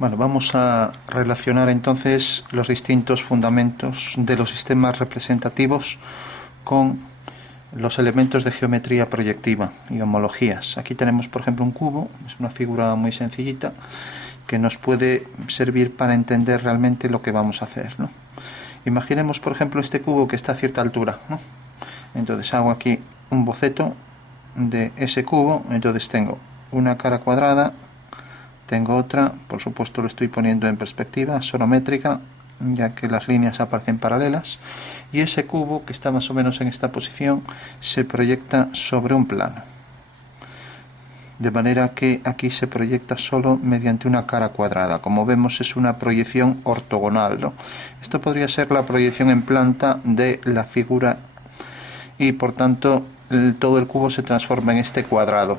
Bueno, vamos a relacionar entonces los distintos fundamentos de los sistemas representativos con los elementos de geometría proyectiva y homologías. Aquí tenemos, por ejemplo, un cubo, es una figura muy sencillita que nos puede servir para entender realmente lo que vamos a hacer, ¿no? Imaginemos, por ejemplo, este cubo que está a cierta altura, ¿no? Entonces hago aquí un boceto de ese cubo, entonces tengo una cara cuadrada, tengo otra, por supuesto lo estoy poniendo en perspectiva sonométrica, ya que las líneas aparecen paralelas, y ese cubo que está más o menos en esta posición se proyecta sobre un plano, de manera que aquí se proyecta solo mediante una cara cuadrada. Como vemos, es una proyección ortogonal, ¿no? Esto podría ser la proyección en planta de la figura y por tanto todo el cubo se transforma en este cuadrado.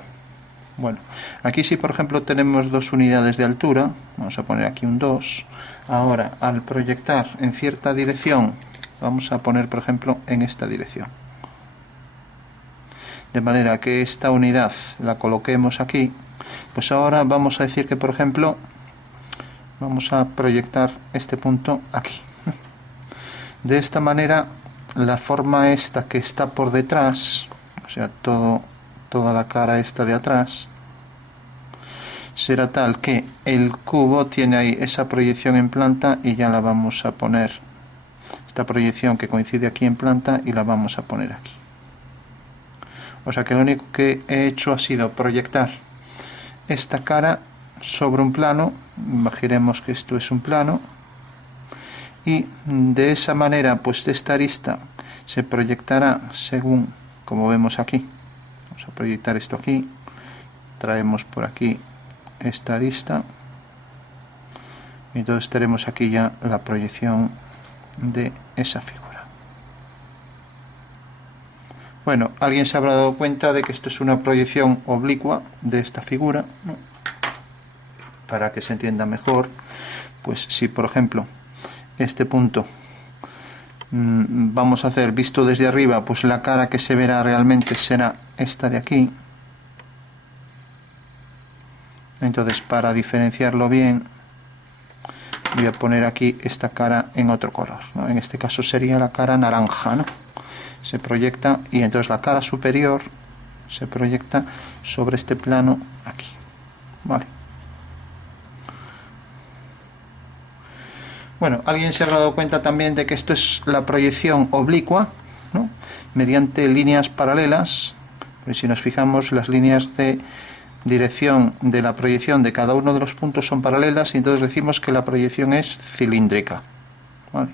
Bueno, aquí si por ejemplo tenemos dos unidades de altura, vamos a poner aquí un 2, ahora al proyectar en cierta dirección, vamos a poner por ejemplo en esta dirección, de manera que esta unidad la coloquemos aquí, pues ahora vamos a decir que por ejemplo vamos a proyectar este punto aquí. De esta manera la forma esta que está por detrás, o sea toda la cara esta de atrás, será tal que el cubo tiene ahí esa proyección en planta y ya la vamos a poner, esta proyección que coincide aquí en planta, y la vamos a poner aquí. O sea que lo único que he hecho ha sido proyectar esta cara sobre un plano, imaginemos que esto es un plano, y de esa manera pues esta arista se proyectará según, como vemos aquí. Vamos a proyectar esto aquí, traemos por aquí esta arista y entonces tenemos aquí ya la proyección de esa figura. Bueno, alguien se habrá dado cuenta de que esto es una proyección oblicua de esta figura, ¿no? Para que se entienda mejor, pues si por ejemplo este punto vamos a hacer visto desde arriba, pues la cara que se verá realmente será esta de aquí. Entonces, para diferenciarlo bien, voy a poner aquí esta cara en otro color, ¿no? En este caso sería la cara naranja, ¿no? Se proyecta y entonces la cara superior se proyecta sobre este plano aquí, ¿vale? Bueno, alguien se habrá dado cuenta también de que esto es la proyección oblicua, ¿no? Mediante líneas paralelas. Pues si nos fijamos, las líneas de dirección de la proyección de cada uno de los puntos son paralelas y entonces decimos que la proyección es cilíndrica, ¿vale?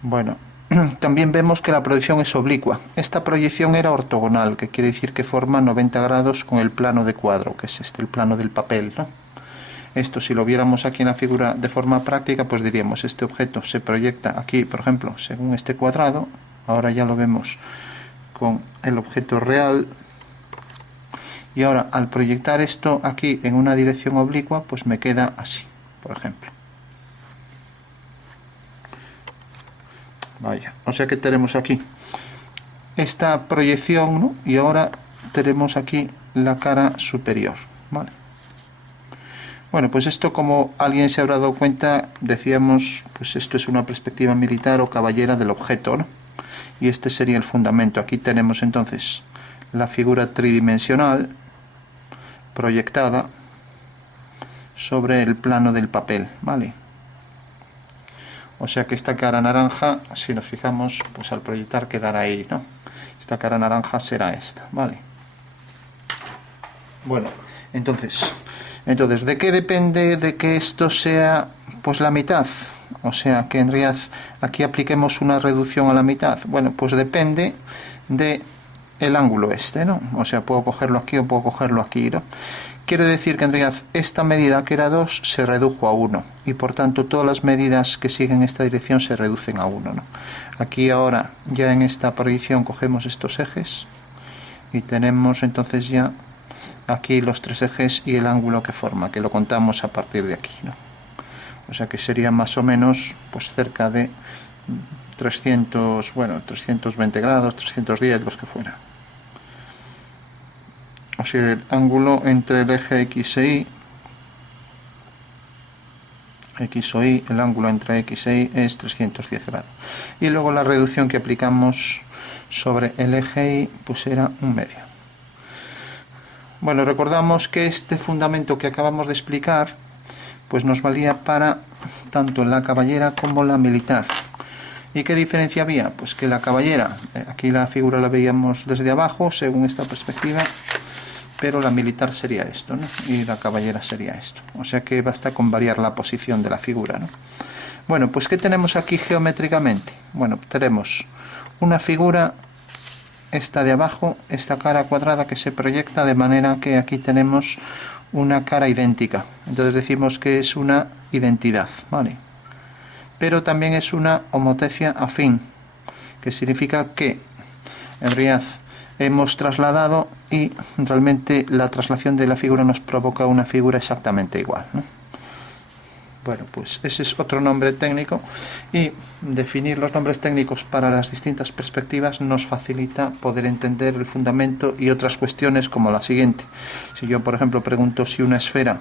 Bueno, también vemos que la proyección es oblicua. Esta proyección era ortogonal, que quiere decir que forma 90 grados con el plano de cuadro, que es este, el plano del papel, ¿no? Esto, si lo viéramos aquí en la figura de forma práctica, pues diríamos, este objeto se proyecta aquí, por ejemplo, según este cuadrado. Ahora ya lo vemos con el objeto real. Y ahora, al proyectar esto aquí en una dirección oblicua, pues me queda así, por ejemplo. Vaya, o sea que tenemos aquí esta proyección, ¿no? Y ahora tenemos aquí la cara superior, ¿vale? Bueno, pues esto, como alguien se habrá dado cuenta, decíamos, pues esto es una perspectiva militar o caballera del objeto, ¿no? Y este sería el fundamento. Aquí tenemos entonces la figura tridimensional proyectada sobre el plano del papel, ¿vale? O sea que esta cara naranja, si nos fijamos, pues al proyectar quedará ahí, ¿no? Esta cara naranja será esta, ¿vale? Bueno, entonces, ¿de qué depende de que esto sea pues la mitad? O sea, que en realidad aquí apliquemos una reducción a la mitad. Bueno, pues depende de el ángulo este, ¿no? O sea, puedo cogerlo aquí o puedo cogerlo aquí, ¿no? Quiere decir que en realidad esta medida, que era 2, se redujo a 1 y por tanto todas las medidas que siguen esta dirección se reducen a 1, ¿no? Aquí ahora ya en esta proyección cogemos estos ejes y tenemos entonces ya aquí los 3 ejes y el ángulo que forma, que lo contamos a partir de aquí, ¿no? O sea que sería más o menos pues cerca de 320 grados, 310, los que fuera. O sea, el ángulo entre el eje X e Y X o Y, el ángulo entre X e Y es 310 grados. Y luego la reducción que aplicamos sobre el eje Y, pues era 1/2. Bueno, recordamos que este fundamento que acabamos de explicar, pues nos valía para tanto la caballera como la militar. ¿Y qué diferencia había? Pues que la caballera, aquí la figura la veíamos desde abajo, según esta perspectiva, pero la militar sería esto, ¿no? Y la caballera sería esto. O sea que basta con variar la posición de la figura, ¿no? Bueno, pues ¿qué tenemos aquí geométricamente? Bueno, tenemos una figura, esta de abajo, esta cara cuadrada que se proyecta de manera que aquí tenemos una cara idéntica. Entonces decimos que es una identidad, ¿vale? Pero también es una homotecia afín, que significa que en realidad hemos trasladado y realmente la traslación de la figura nos provoca una figura exactamente igual, ¿no? Bueno, pues ese es otro nombre técnico, y definir los nombres técnicos para las distintas perspectivas nos facilita poder entender el fundamento y otras cuestiones como la siguiente. Si yo, por ejemplo, pregunto si una esfera,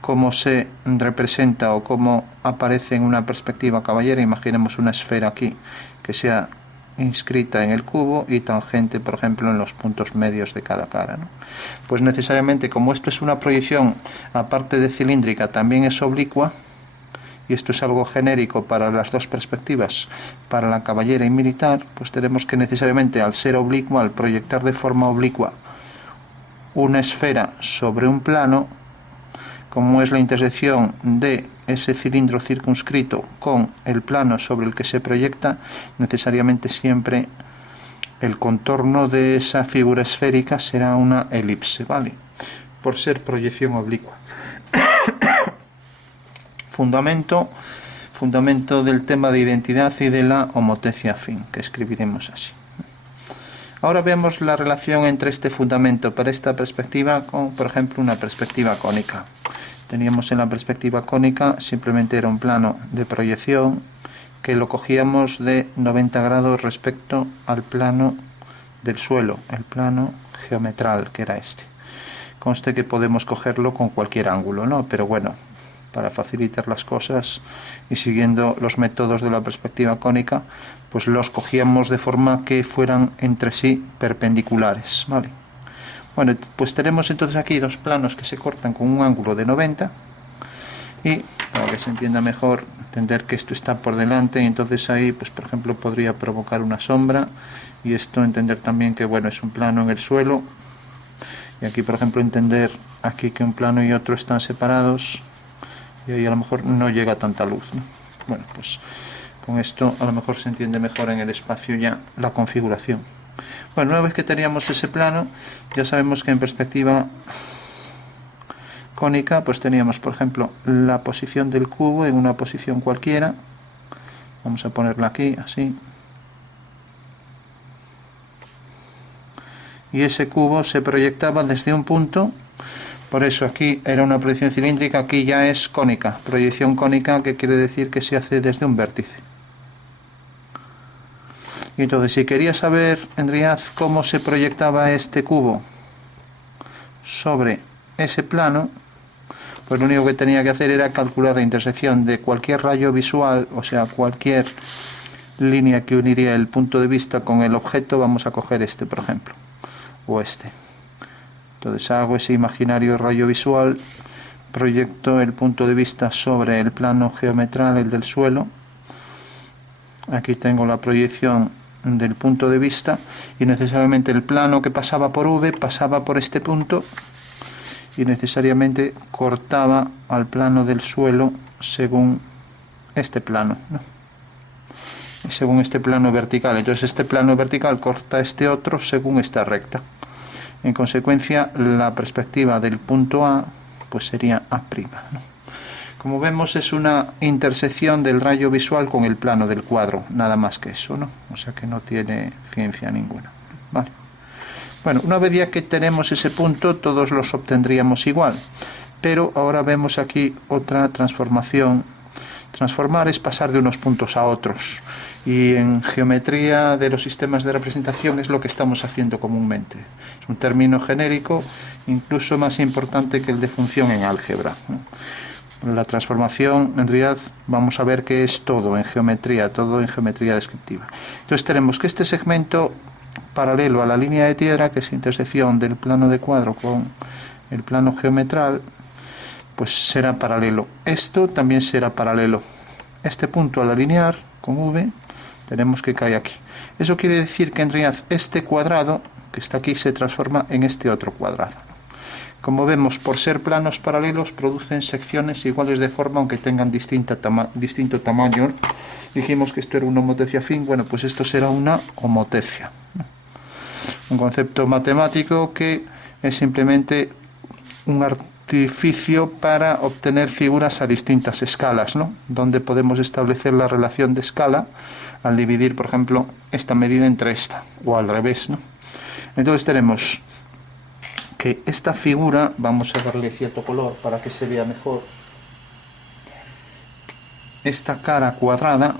cómo se representa o cómo aparece en una perspectiva caballera, imaginemos una esfera aquí que sea inscrita en el cubo y tangente, por ejemplo, en los puntos medios de cada cara, ¿no? Pues necesariamente, como esto es una proyección, aparte de cilíndrica, también es oblicua, y esto es algo genérico para las dos perspectivas, para la caballera y militar, pues tenemos que necesariamente, al ser oblicua, al proyectar de forma oblicua una esfera sobre un plano, como es la intersección de ese cilindro circunscrito con el plano sobre el que se proyecta, necesariamente siempre el contorno de esa figura esférica será una elipse, ¿vale? Por ser proyección oblicua. Fundamento del tema de identidad y de la homotecia afín, que escribiremos así. Ahora vemos la relación entre este fundamento para esta perspectiva con, por ejemplo, una perspectiva cónica. Teníamos en la perspectiva cónica, simplemente era un plano de proyección que lo cogíamos de 90 grados respecto al plano del suelo, el plano geometral, que era este. Conste que podemos cogerlo con cualquier ángulo, ¿no? Pero bueno, para facilitar las cosas y siguiendo los métodos de la perspectiva cónica, pues los cogíamos de forma que fueran entre sí perpendiculares, ¿vale? Bueno, pues tenemos entonces aquí dos planos que se cortan con un ángulo de 90, y para que se entienda mejor, entender que esto está por delante, y entonces ahí, pues por ejemplo, podría provocar una sombra, y esto entender también que, bueno, es un plano en el suelo, y aquí, por ejemplo, entender aquí que un plano y otro están separados, y ahí a lo mejor no llega tanta luz, ¿no? Bueno, pues con esto a lo mejor se entiende mejor en el espacio ya la configuración. Bueno, una vez que teníamos ese plano, ya sabemos que en perspectiva cónica, pues teníamos, por ejemplo, la posición del cubo en una posición cualquiera. Vamos a ponerla aquí, así. Y ese cubo se proyectaba desde un punto, por eso aquí era una proyección cilíndrica, aquí ya es cónica. Proyección cónica, que quiere decir que se hace desde un vértice. Y entonces, si quería saber en realidad cómo se proyectaba este cubo sobre ese plano, pues lo único que tenía que hacer era calcular la intersección de cualquier rayo visual, o sea, cualquier línea que uniría el punto de vista con el objeto. Vamos a coger este, por ejemplo, o este. Entonces hago ese imaginario rayo visual, proyecto el punto de vista sobre el plano geometral, el del suelo. Aquí tengo la proyección del punto de vista, y necesariamente el plano que pasaba por V pasaba por este punto y necesariamente cortaba al plano del suelo según este plano, ¿no? Y según este plano vertical. Entonces este plano vertical corta este otro según esta recta. En consecuencia, la perspectiva del punto A pues sería A', ¿no? Como vemos, es una intersección del rayo visual con el plano del cuadro, nada más que eso, ¿no? O sea que no tiene ciencia ninguna, ¿vale? Bueno, una vez ya que tenemos ese punto, todos los obtendríamos igual, pero ahora vemos aquí otra transformación. Transformar es pasar de unos puntos a otros, y en geometría de los sistemas de representación es lo que estamos haciendo comúnmente. Es un término genérico, incluso más importante que el de función en álgebra, ¿no? La transformación, en realidad, vamos a ver que es todo en geometría descriptiva. Entonces tenemos que este segmento paralelo a la línea de tierra, que es intersección del plano de cuadro con el plano geometral, pues será paralelo. Esto también será paralelo. Este punto a la linear con V tenemos que caer aquí. Eso quiere decir que en realidad este cuadrado que está aquí se transforma en este otro cuadrado. Como vemos, por ser planos paralelos producen secciones iguales de forma aunque tengan distinto tamaño. Dijimos que esto era una homotecia afín, bueno, pues esto será una homotecia. Un concepto matemático que es simplemente un artificio para obtener figuras a distintas escalas, ¿no? Donde podemos establecer la relación de escala al dividir, por ejemplo, esta medida entre esta, o al revés, ¿no? Entonces tenemos que esta figura, vamos a darle cierto color para que se vea mejor, esta cara cuadrada,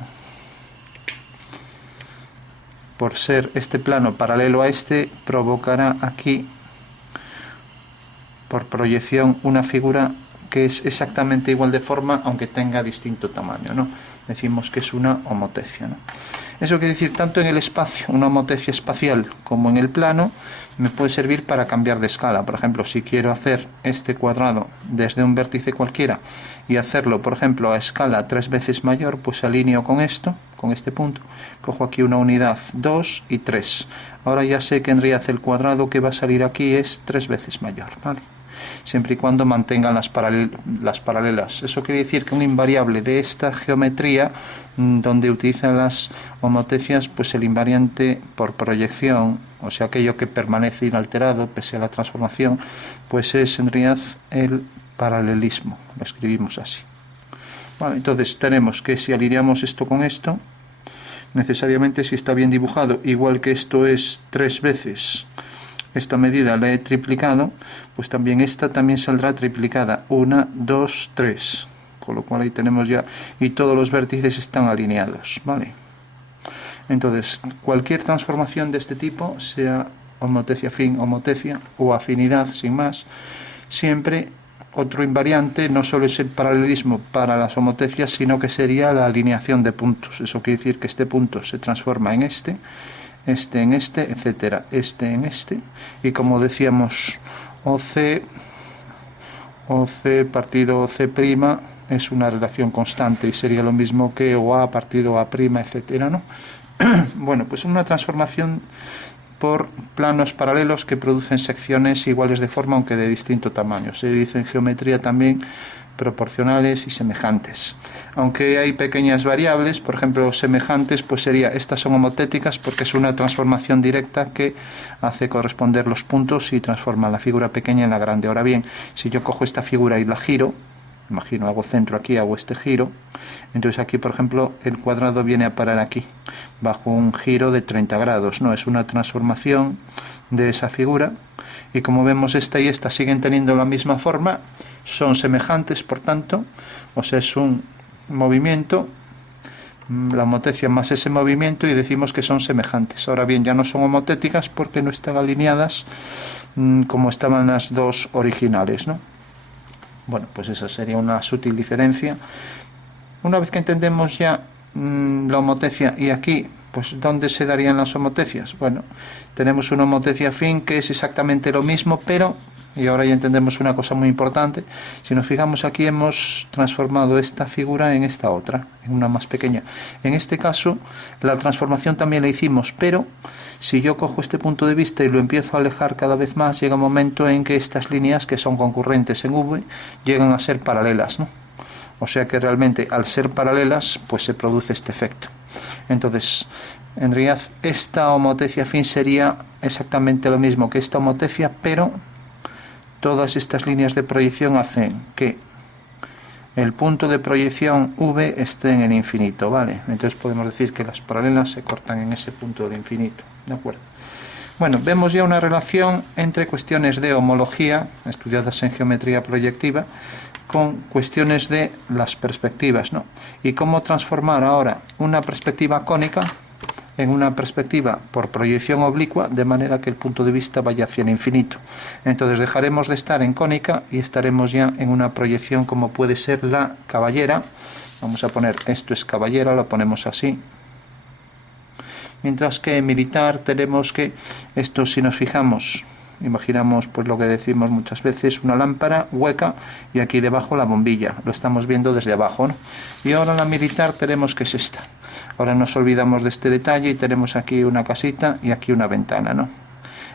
por ser este plano paralelo a este, provocará aquí, por proyección, una figura que es exactamente igual de forma, aunque tenga distinto tamaño, ¿no? Decimos que es una homotecia, ¿no? Eso quiere decir, tanto en el espacio, una homotecia espacial, como en el plano, me puede servir para cambiar de escala. Por ejemplo, si quiero hacer este cuadrado desde un vértice cualquiera y hacerlo, por ejemplo, a escala 3 veces mayor, pues alineo con esto, con este punto, cojo aquí una unidad 2 y 3. Ahora ya sé que en realidad el cuadrado que va a salir aquí es 3 veces mayor, ¿vale? Siempre y cuando mantengan las paralelas. Eso quiere decir que un invariable de esta geometría, donde utilizan las homotecias, pues el invariante por proyección, o sea, aquello que permanece inalterado pese a la transformación, pues es en realidad el paralelismo. Lo escribimos así. Vale, entonces tenemos que si alineamos esto con esto, necesariamente, si está bien dibujado, igual que esto es 3 veces esta medida la he triplicado, pues también esta también saldrá triplicada, 1, 2, 3, con lo cual ahí tenemos ya, y todos los vértices están alineados, ¿vale? Entonces, cualquier transformación de este tipo, sea homotecia afín, homotecia o afinidad sin más, siempre otro invariante no solo es el paralelismo para las homotecias, sino que sería la alineación de puntos. Eso quiere decir que este punto se transforma en este en este, etcétera, este en este, y como decíamos, OC partido OC' es una relación constante y sería lo mismo que OA partido OA', etcétera, ¿no? Bueno, pues una transformación por planos paralelos que producen secciones iguales de forma aunque de distinto tamaño. Se dice en geometría también proporcionales y semejantes. Aunque hay pequeñas variables, por ejemplo, semejantes, pues sería, estas son homotéticas porque es una transformación directa que hace corresponder los puntos y transforma la figura pequeña en la grande. Ahora bien, si yo cojo esta figura y la giro, imagino, hago centro aquí, hago este giro, entonces aquí, por ejemplo, el cuadrado viene a parar aquí, bajo un giro de 30 grados, ¿no? Es una transformación de esa figura, y como vemos, esta y esta siguen teniendo la misma forma, son semejantes, por tanto, o sea, es un movimiento, la homotecia más ese movimiento, y decimos que son semejantes. Ahora bien, ya no son homotéticas porque no están alineadas como estaban las dos originales, ¿no? Bueno, pues esa sería una sutil diferencia. Una vez que entendemos ya la homotecia, y aquí, pues ¿dónde se darían las homotecias? Bueno, tenemos una homotecia afín que es exactamente lo mismo, pero, y ahora ya entendemos una cosa muy importante, si nos fijamos aquí hemos transformado esta figura en esta otra, en una más pequeña. En este caso, la transformación también la hicimos, pero si yo cojo este punto de vista y lo empiezo a alejar cada vez más, llega un momento en que estas líneas, que son concurrentes en V, llegan a ser paralelas, ¿no? O sea que realmente al ser paralelas, pues se produce este efecto. Entonces, en realidad, esta homotecia afín sería exactamente lo mismo que esta homotecia, pero todas estas líneas de proyección hacen que el punto de proyección V esté en el infinito, ¿vale? Entonces podemos decir que las paralelas se cortan en ese punto del infinito, ¿de acuerdo? Bueno, vemos ya una relación entre cuestiones de homología, estudiadas en geometría proyectiva, con cuestiones de las perspectivas, ¿no? Y cómo transformar ahora una perspectiva cónica en una perspectiva por proyección oblicua, de manera que el punto de vista vaya hacia el infinito. Entonces dejaremos de estar en cónica y estaremos ya en una proyección como puede ser la caballera. Vamos a poner, esto es caballera, lo ponemos así. Mientras que en militar tenemos que, esto si nos fijamos, imaginamos pues lo que decimos muchas veces, una lámpara hueca y aquí debajo la bombilla, lo estamos viendo desde abajo, ¿no? Y ahora la militar tenemos que es esta. Ahora nos olvidamos de este detalle y tenemos aquí una casita y aquí una ventana, ¿no?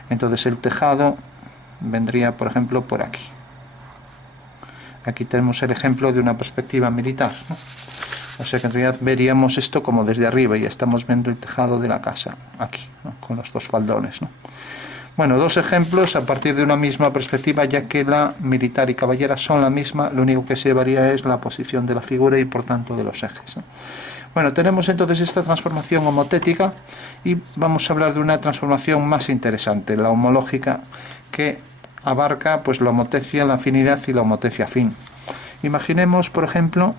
Entonces el tejado vendría, por ejemplo, por aquí. Aquí tenemos el ejemplo de una perspectiva militar, ¿no? O sea que en realidad veríamos esto como desde arriba y estamos viendo el tejado de la casa aquí, ¿no? Con los dos faldones, ¿no? Bueno, dos ejemplos a partir de una misma perspectiva, ya que la militar y caballera son la misma, lo único que se varía es la posición de la figura y por tanto de los ejes, ¿no? Bueno, tenemos entonces esta transformación homotética y vamos a hablar de una transformación más interesante, la homológica, que abarca pues la homotecia, la afinidad y la homotecia afín. Imaginemos, por ejemplo,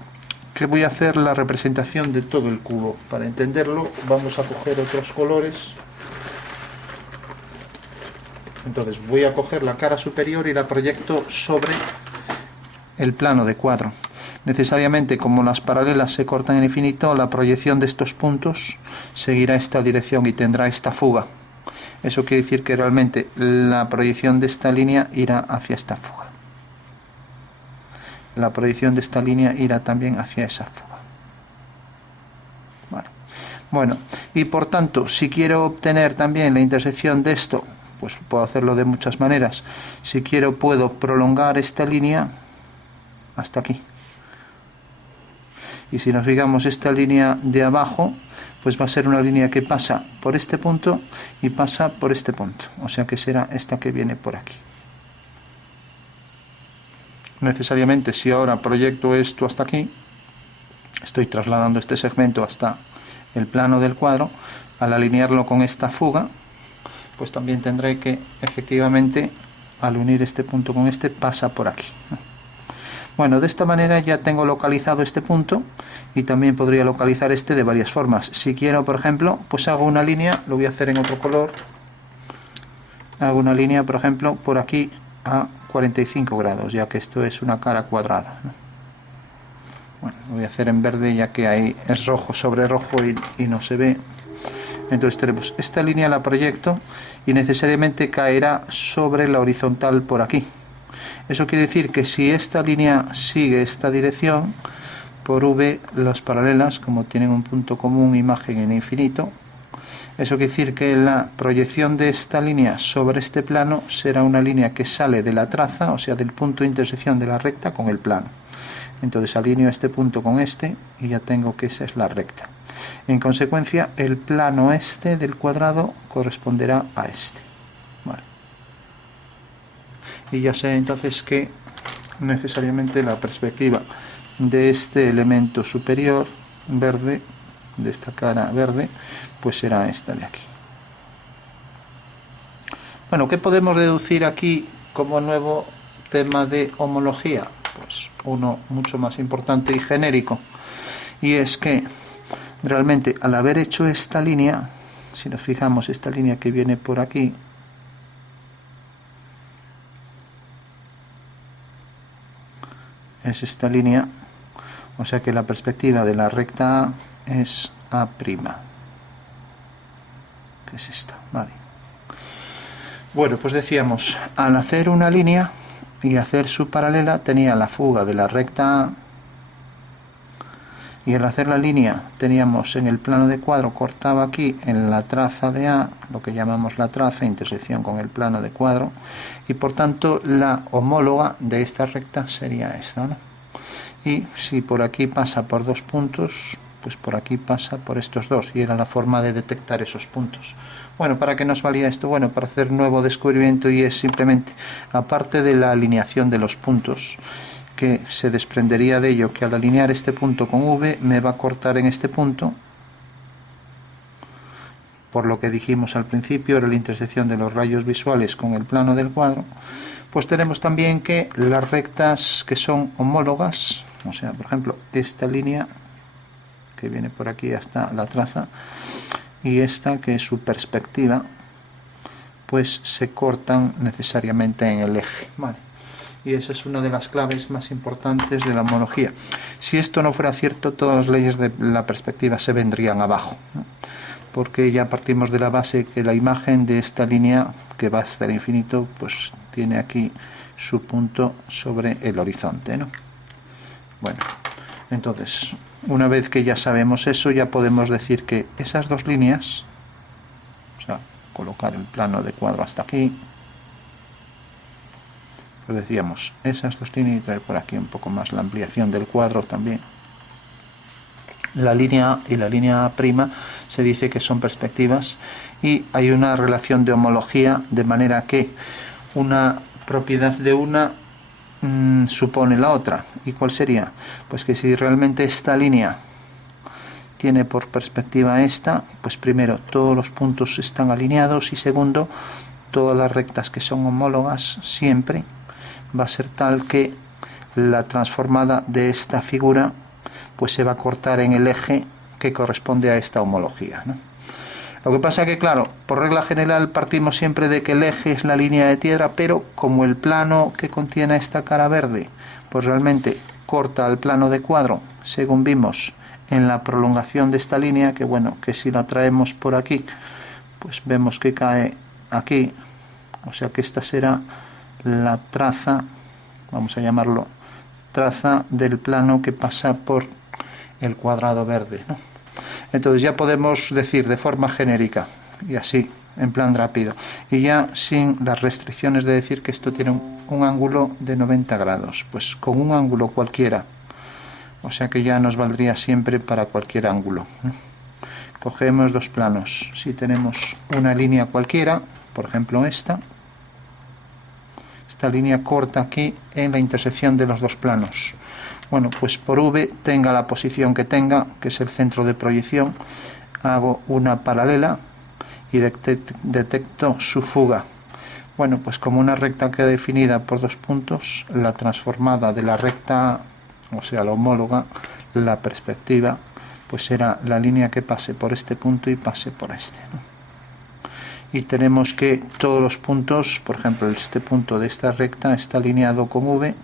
que voy a hacer la representación de todo el cubo. Para entenderlo vamos a coger otros colores. Entonces voy a coger la cara superior y la proyecto sobre el plano de cuadro. Necesariamente, como las paralelas se cortan en infinito, la proyección de estos puntos seguirá esta dirección y tendrá esta fuga. Eso quiere decir que realmente la proyección de esta línea irá hacia esta fuga. La proyección de esta línea irá también hacia esa fuga. Vale. Bueno, y por tanto, si quiero obtener también la intersección de esto, pues puedo hacerlo de muchas maneras. Si quiero, puedo prolongar esta línea hasta aquí. Y si nos fijamos, esta línea de abajo, pues va a ser una línea que pasa por este punto y pasa por este punto. O sea que será esta que viene por aquí. Necesariamente, si ahora proyecto esto hasta aquí, estoy trasladando este segmento hasta el plano del cuadro, al alinearlo con esta fuga, pues también tendré que, efectivamente, al unir este punto con este, pasa por aquí. Bueno, de esta manera ya tengo localizado este punto y también podría localizar este de varias formas. Si quiero, por ejemplo, pues hago una línea, lo voy a hacer en otro color, hago una línea, por ejemplo, por aquí a 45 grados, ya que esto es una cara cuadrada, ¿no? Bueno, lo voy a hacer en verde, ya que ahí es rojo sobre rojo y no se ve. Entonces tenemos esta línea, la proyecto y necesariamente caerá sobre la horizontal por aquí. Eso quiere decir que si esta línea sigue esta dirección, por V las paralelas, como tienen un punto común, imagen en infinito, eso quiere decir que la proyección de esta línea sobre este plano será una línea que sale de la traza, o sea, del punto de intersección de la recta con el plano. Entonces alineo este punto con este y ya tengo que esa es la recta. En consecuencia, el plano este del cuadrado corresponderá a este. Vale. Y ya sé entonces que necesariamente la perspectiva de este elemento superior verde, de esta cara verde, pues será esta de aquí. Bueno, ¿qué podemos deducir aquí como nuevo tema de homología? Pues uno mucho más importante y genérico, y es que realmente al haber hecho esta línea, si nos fijamos, esta línea que viene por aquí, es esta línea, o sea que la perspectiva de la recta A es A', que es esta, vale. Bueno, pues decíamos, al hacer una línea y hacer su paralela tenía la fuga de la recta A, y al hacer la línea teníamos en el plano de cuadro, cortaba aquí en la traza de A, lo que llamamos la traza, intersección con el plano de cuadro, y por tanto la homóloga de esta recta sería esta, ¿no? Y si por aquí pasa por dos puntos, pues por aquí pasa por estos dos, y era la forma de detectar esos puntos. Bueno, ¿para qué nos valía esto? Bueno, para hacer nuevo descubrimiento, y es simplemente, aparte de la alineación de los puntos, que se desprendería de ello que al alinear este punto con V me va a cortar en este punto, por lo que dijimos al principio, era la intersección de los rayos visuales con el plano del cuadro. Pues tenemos también que las rectas que son homólogas, o sea, por ejemplo, esta línea que viene por aquí hasta la traza, y esta, que es su perspectiva, pues se cortan necesariamente en el eje, ¿vale? Y esa es una de las claves más importantes de la homología. Si esto no fuera cierto, todas las leyes de la perspectiva se vendrían abajo, ¿no? Porque ya partimos de la base que la imagen de esta línea, que va hasta el infinito, pues tiene aquí su punto sobre el horizonte, ¿no? Bueno, entonces, una vez que ya sabemos eso, ya podemos decir que esas dos líneas, o sea, colocar el plano de cuadro hasta aquí, pues decíamos, esas dos líneas, y traer por aquí un poco más la ampliación del cuadro también. La línea y la línea prima se dice que son perspectivas y hay una relación de homología, de manera que una propiedad de una supone la otra. ¿Y cuál sería? Pues que si realmente esta línea tiene por perspectiva esta, pues primero todos los puntos están alineados y segundo, todas las rectas que son homólogas siempre va a ser tal que la transformada de esta figura pues se va a cortar en el eje que corresponde a esta homología, ¿no? Lo que pasa que, claro, por regla general partimos siempre de que el eje es la línea de tierra, pero como el plano que contiene esta cara verde pues realmente corta al plano de cuadro, según vimos en la prolongación de esta línea, que bueno, que si la traemos por aquí pues vemos que cae aquí, o sea que esta será la traza, vamos a llamarlo traza del plano que pasa por el cuadrado verde, ¿no? Entonces ya podemos decir de forma genérica y así, en plan rápido, y ya sin las restricciones de decir que esto tiene un ángulo de 90 grados, pues con un ángulo cualquiera, o sea que ya nos valdría siempre para cualquier ángulo, ¿no? Cogemos dos planos, si tenemos una línea cualquiera, por ejemplo esta línea corta aquí en la intersección de los dos planos. Bueno, pues por V, tenga la posición que tenga, que es el centro de proyección, hago una paralela y detecto su fuga. Bueno, pues como una recta queda definida por dos puntos, la transformada de la recta, o sea, la homóloga, la perspectiva, pues será la línea que pase por este punto y pase por este, ¿no? Y tenemos que todos los puntos, por ejemplo, este punto de esta recta está alineado con V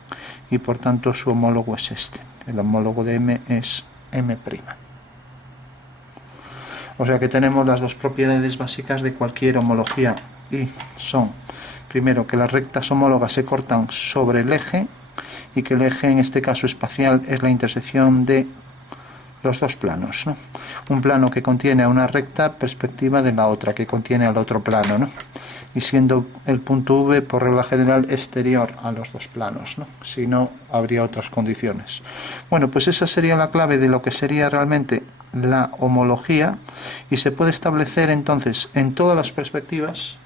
y por tanto su homólogo es este. El homólogo de M es M'. O sea que tenemos las dos propiedades básicas de cualquier homología y son, primero, que las rectas homólogas se cortan sobre el eje y que el eje, en este caso espacial, es la intersección de los dos planos, ¿no? Un plano que contiene a una recta perspectiva de la otra que contiene al otro plano, ¿no? Y siendo el punto V por regla general exterior a los dos planos, ¿no? Si no, habría otras condiciones. Bueno, pues esa sería la clave de lo que sería realmente la homología, y se puede establecer entonces en todas las perspectivas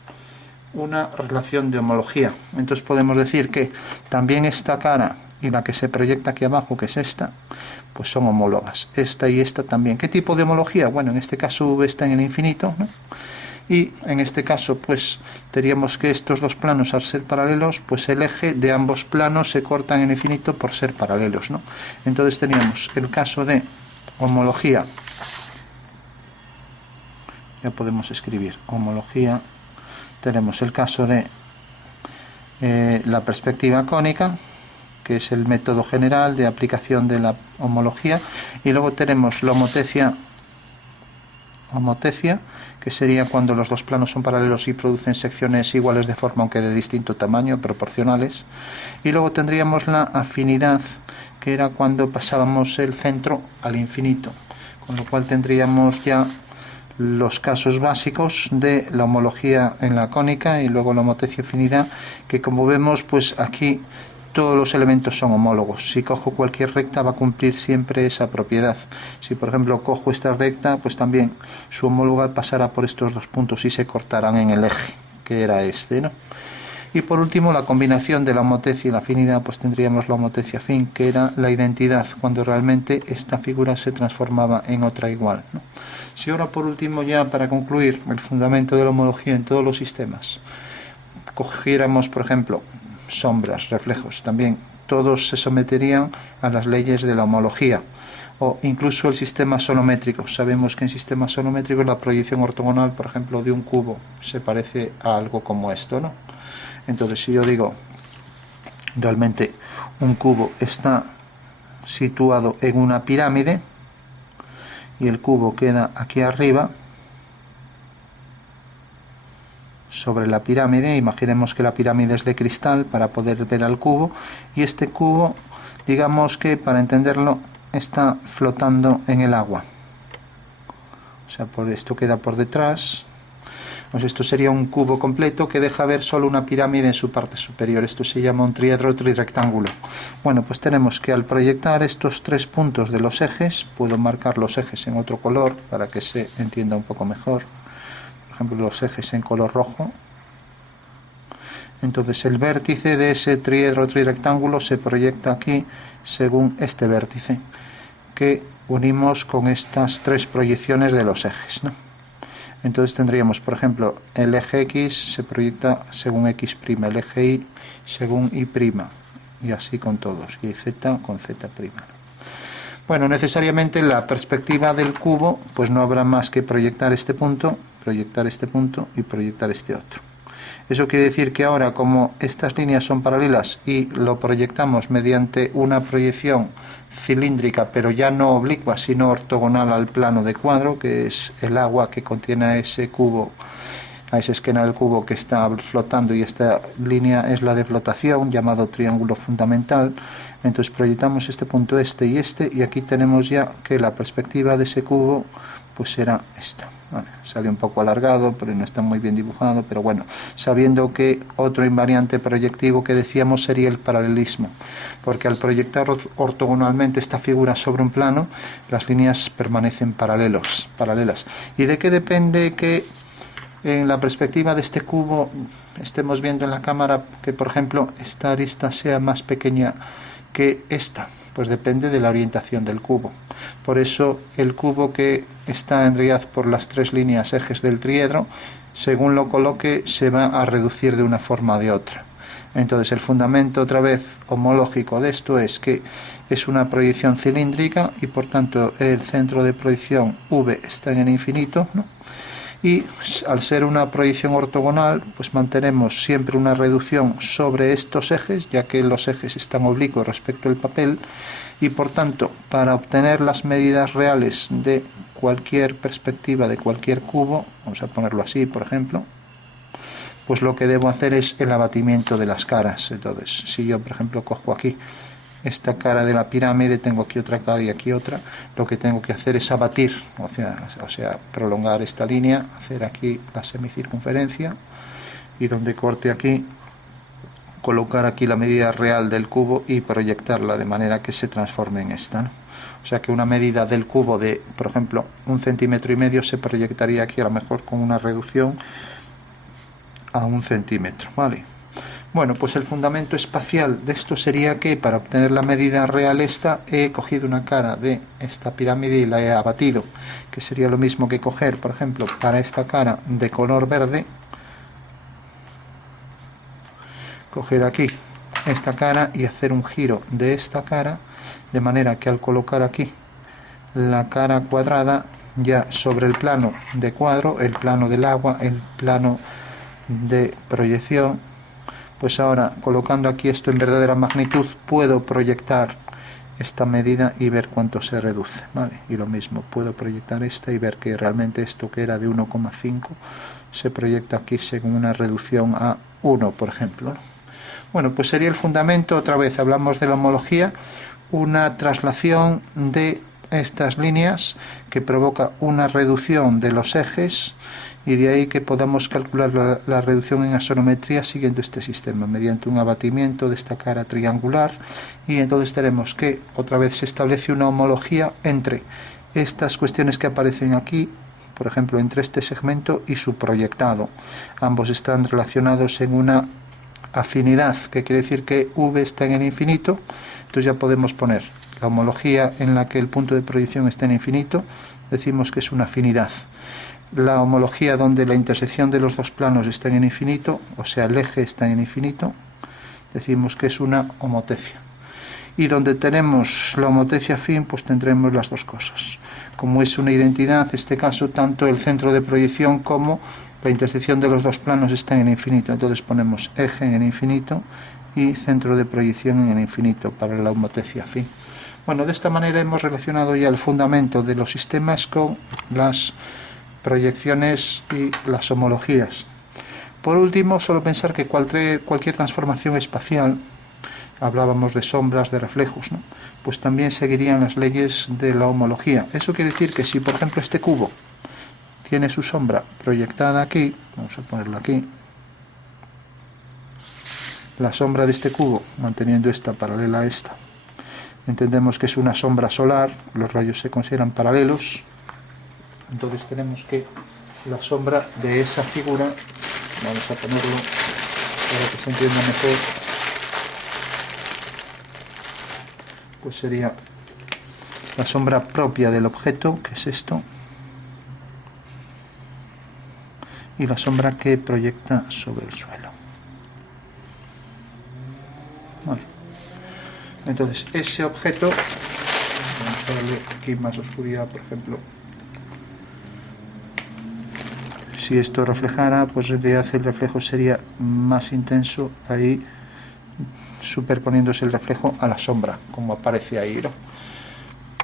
una relación de homología. Entonces podemos decir que también esta cara y la que se proyecta aquí abajo, que es esta, pues son homólogas, esta y esta también. ¿Qué tipo de homología? Bueno, en este caso V está en el infinito, ¿no? Y en este caso pues diríamos que estos dos planos, al ser paralelos, pues el eje de ambos planos se corta en el infinito por ser paralelos, ¿no? Entonces teníamos el caso de homología, ya podemos escribir homología, tenemos el caso de la perspectiva cónica, que es el método general de aplicación de la homología, y luego tenemos la homotecia, que sería cuando los dos planos son paralelos y producen secciones iguales de forma aunque de distinto tamaño, proporcionales, y luego tendríamos la afinidad, que era cuando pasábamos el centro al infinito, con lo cual tendríamos ya los casos básicos de la homología en la cónica y luego la homotecia afinidad, que como vemos pues aquí todos los elementos son homólogos. Si cojo cualquier recta va a cumplir siempre esa propiedad. Si por ejemplo cojo esta recta, pues también su homóloga pasará por estos dos puntos y se cortarán en el eje, que era este, ¿no? Y por último, la combinación de la homotecia y la afinidad, pues tendríamos la homotecia afín, que era la identidad, cuando realmente esta figura se transformaba en otra igual, ¿no? Si ahora por último, ya para concluir el fundamento de la homología en todos los sistemas, cogiéramos por ejemplo sombras, reflejos, también todos se someterían a las leyes de la homología. o incluso el sistema sonométrico. Sabemos que en sistema sonométrico la proyección ortogonal, por ejemplo, de un cubo se parece a algo como esto, ¿no? Entonces, si yo digo realmente un cubo está situado en una pirámide y el cubo queda aquí arriba sobre la pirámide, imaginemos que la pirámide es de cristal para poder ver al cubo, y este cubo, digamos que para entenderlo, está flotando en el agua, o sea, por esto queda por detrás. Pues esto sería un cubo completo que deja ver solo una pirámide en su parte superior. Esto se llama un triedro trirrectángulo. Bueno, pues tenemos que al proyectar estos 3 puntos de los ejes, puedo marcar los ejes en otro color para que se entienda un poco mejor. Por ejemplo, los ejes en color rojo. Entonces el vértice de ese triedro trirrectángulo se proyecta aquí según este vértice, que unimos con estas 3 proyecciones de los ejes, ¿no? Entonces tendríamos, por ejemplo, el eje X se proyecta según X', el eje Y según Y', y así con todos, y Z con Z'. Bueno, necesariamente en la perspectiva del cubo, pues no habrá más que proyectar este punto y proyectar este otro. Eso quiere decir que ahora, como estas líneas son paralelas y lo proyectamos mediante una proyección cilíndrica, pero ya no oblicua, sino ortogonal al plano de cuadro, que es el agua que contiene a ese cubo, a ese esquema del cubo que está flotando, y esta línea es la de flotación, llamado triángulo fundamental. Entonces proyectamos este punto, y aquí tenemos ya que la perspectiva de ese cubo pues será esta. Vale, sale un poco alargado, pero no está muy bien dibujado, pero bueno, sabiendo que otro invariante proyectivo que decíamos sería el paralelismo, porque al proyectar ortogonalmente esta figura sobre un plano, las líneas permanecen paralelas. ¿Y de qué depende que en la perspectiva de este cubo estemos viendo en la cámara que, por ejemplo, esta arista sea más pequeña que esta? Pues depende de la orientación del cubo. Por eso el cubo que está en realidad por las 3 líneas ejes del triedro, según lo coloque, se va a reducir de una forma o de otra. Entonces el fundamento, otra vez, homológico de esto es que es una proyección cilíndrica y por tanto el centro de proyección V está en el infinito, ¿no? Y al ser una proyección ortogonal, pues mantenemos siempre una reducción sobre estos ejes, ya que los ejes están oblicuos respecto al papel, y por tanto, para obtener las medidas reales de cualquier perspectiva de cualquier cubo, vamos a ponerlo así, por ejemplo, pues lo que debo hacer es el abatimiento de las caras. Entonces, si yo, por ejemplo, cojo aquí esta cara de la pirámide, tengo aquí otra cara y aquí otra, lo que tengo que hacer es abatir, o sea, prolongar esta línea, hacer aquí la semicircunferencia, y donde corte aquí, colocar aquí la medida real del cubo y proyectarla de manera que se transforme en esta, ¿no? O sea que una medida del cubo de, por ejemplo, 1,5 centímetros se proyectaría aquí a lo mejor con una reducción a 1 centímetro, ¿vale? Bueno, pues el fundamento espacial de esto sería que para obtener la medida real esta, he cogido una cara de esta pirámide y la he abatido, que sería lo mismo que coger, por ejemplo, para esta cara de color verde, coger aquí esta cara y hacer un giro de esta cara, de manera que al colocar aquí la cara cuadrada, ya sobre el plano de cuadro, el plano del agua, el plano de proyección, pues ahora colocando aquí esto en verdadera magnitud puedo proyectar esta medida y ver cuánto se reduce, ¿vale? Y lo mismo, puedo proyectar esta y ver que realmente esto que era de 1,5 se proyecta aquí según una reducción a 1, por ejemplo, ¿no? Bueno, pues sería el fundamento, otra vez hablamos de la homología, una traslación de estas líneas que provoca una reducción de los ejes, y de ahí que podamos calcular la reducción en axonometría siguiendo este sistema, mediante un abatimiento de esta cara triangular, y entonces tenemos que otra vez se establece una homología entre estas cuestiones que aparecen aquí, por ejemplo, entre este segmento y su proyectado. Ambos están relacionados en una afinidad, que quiere decir que V está en el infinito, entonces ya podemos poner la homología en la que el punto de proyección está en infinito, decimos que es una afinidad. La homología donde la intersección de los dos planos está en el infinito, o sea, el eje está en el infinito, decimos que es una homotecia. y donde tenemos la homotecia fin, pues tendremos las dos cosas. Como es una identidad, en este caso, tanto el centro de proyección como la intersección de los dos planos está en el infinito. Entonces ponemos eje en el infinito y centro de proyección en el infinito para la homotecia fin. Bueno, de esta manera hemos relacionado ya el fundamento de los sistemas con las proyecciones y las homologías. Por último, solo pensar que cualquier transformación espacial, hablábamos de sombras, de reflejos, ¿no? Pues también seguirían las leyes de la homología. Eso quiere decir que si, por ejemplo, este cubo tiene su sombra proyectada aquí, vamos a ponerlo aquí, la sombra de este cubo, manteniendo esta paralela a esta, entendemos que es una sombra solar, los rayos se consideran paralelos, entonces tenemos que la sombra de esa figura, vamos a ponerlo para que se entienda mejor, pues sería la sombra propia del objeto, que es esto, y la sombra que proyecta sobre el suelo. Vale. Entonces ese objeto, vamos a darle aquí más oscuridad, por ejemplo, si esto reflejara, pues en realidad el reflejo sería más intenso ahí, superponiéndose el reflejo a la sombra, como aparece ahí, ¿no?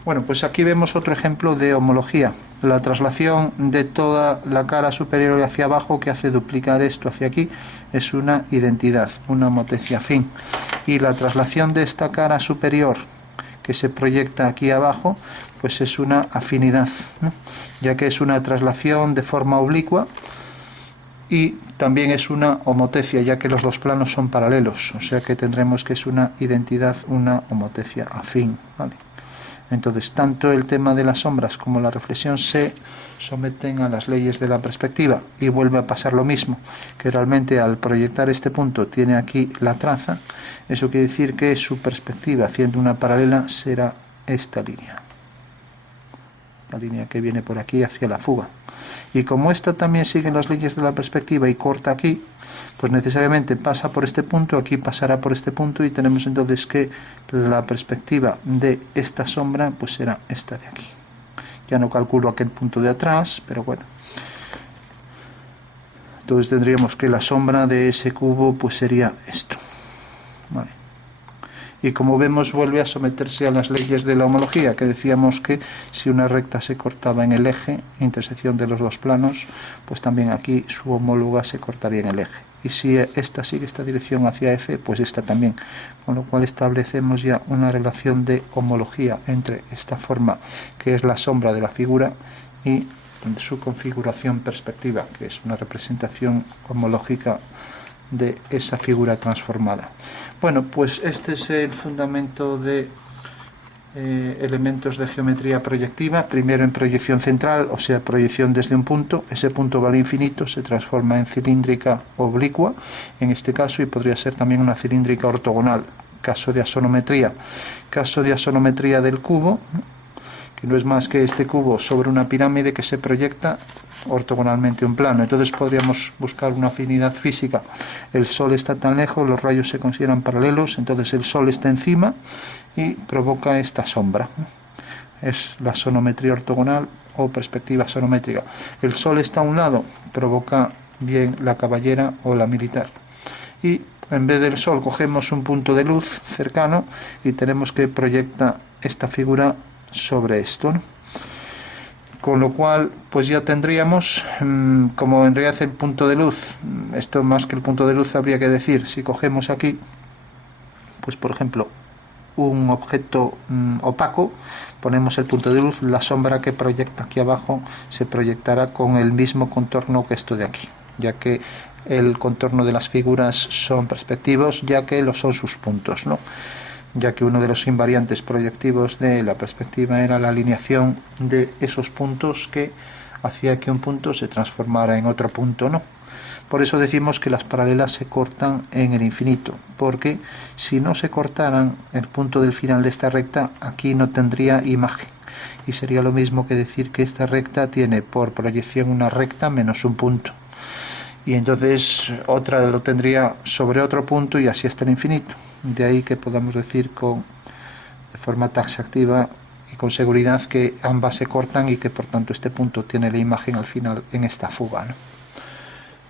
Bueno, pues aquí vemos otro ejemplo de homología, la traslación de toda la cara superior hacia abajo, que hace duplicar esto hacia aquí, es una identidad, una homotecia fin, y la traslación de esta cara superior que se proyecta aquí abajo, pues es una afinidad, ¿no? Ya que es una traslación de forma oblicua, y también es una homotecia, ya que los dos planos son paralelos, o sea que tendremos que es una identidad, una homotecia afín, ¿vale? Entonces, tanto el tema de las sombras como la reflexión se someten a las leyes de la perspectiva, y vuelve a pasar lo mismo, que realmente al proyectar este punto tiene aquí la traza. Eso quiere decir que su perspectiva, haciendo una paralela, será esta línea que viene por aquí hacia la fuga. Y como esta también sigue las leyes de la perspectiva y corta aquí, pues necesariamente pasa por este punto, aquí pasará por este punto, y tenemos entonces que la perspectiva de esta sombra pues será esta de aquí. Ya no calculo aquel punto de atrás, pero bueno. Entonces tendríamos que la sombra de ese cubo pues sería esto, ¿vale? Y como vemos, vuelve a someterse a las leyes de la homología, que decíamos que si una recta se cortaba en el eje, intersección de los dos planos, pues también aquí su homóloga se cortaría en el eje. Y si esta sigue esta dirección hacia F, pues esta también. Con lo cual establecemos ya una relación de homología entre esta forma, que es la sombra de la figura, y su configuración perspectiva, que es una representación homológica de esa figura transformada. Bueno, pues este es el fundamento de elementos de geometría proyectiva. Primero en proyección central, o sea, proyección desde un punto. Ese punto va al infinito, se transforma en cilíndrica oblicua, en este caso, y podría ser también una cilíndrica ortogonal, caso de asonometría. Caso de asonometría del cubo, que no es más que este cubo sobre una pirámide que se proyecta ortogonalmente un plano. Entonces podríamos buscar una afinidad física. El Sol está tan lejos, los rayos se consideran paralelos, entonces el Sol está encima y provoca esta sombra. Es la sonometría ortogonal o perspectiva sonométrica. El Sol está a un lado, provoca bien la caballera o la militar. Y en vez del Sol cogemos un punto de luz cercano y tenemos que proyectar esta figura sobre esto, ¿no? Con lo cual pues ya tendríamos, como en realidad el punto de luz, esto más que el punto de luz habría que decir, si cogemos aquí pues por ejemplo un objeto opaco, ponemos el punto de luz, la sombra que proyecta aquí abajo se proyectará con el mismo contorno que esto de aquí, ya que el contorno de las figuras son perspectivos, ya que lo son sus puntos, ¿no? Ya que uno de los invariantes proyectivos de la perspectiva era la alineación de esos puntos que hacía que un punto se transformara en otro punto, ¿no? Por eso decimos que las paralelas se cortan en el infinito, porque si no se cortaran el punto del final de esta recta, aquí no tendría imagen, y sería lo mismo que decir que esta recta tiene por proyección una recta menos un punto, y entonces otra lo tendría sobre otro punto y así hasta el infinito. De ahí que podamos decir con de forma taxativa y con seguridad que ambas se cortan y que por tanto este punto tiene la imagen al final en esta fuga, ¿no?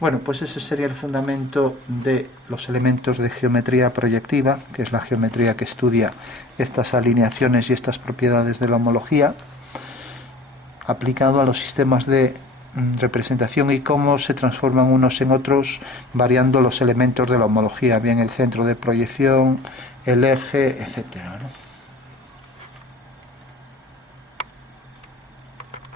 Bueno, pues ese sería el fundamento de los elementos de geometría proyectiva, que es la geometría que estudia estas alineaciones y estas propiedades de la homología, aplicado a los sistemas de representación y cómo se transforman unos en otros variando los elementos de la homología, bien el centro de proyección, el eje, etcétera, ¿no?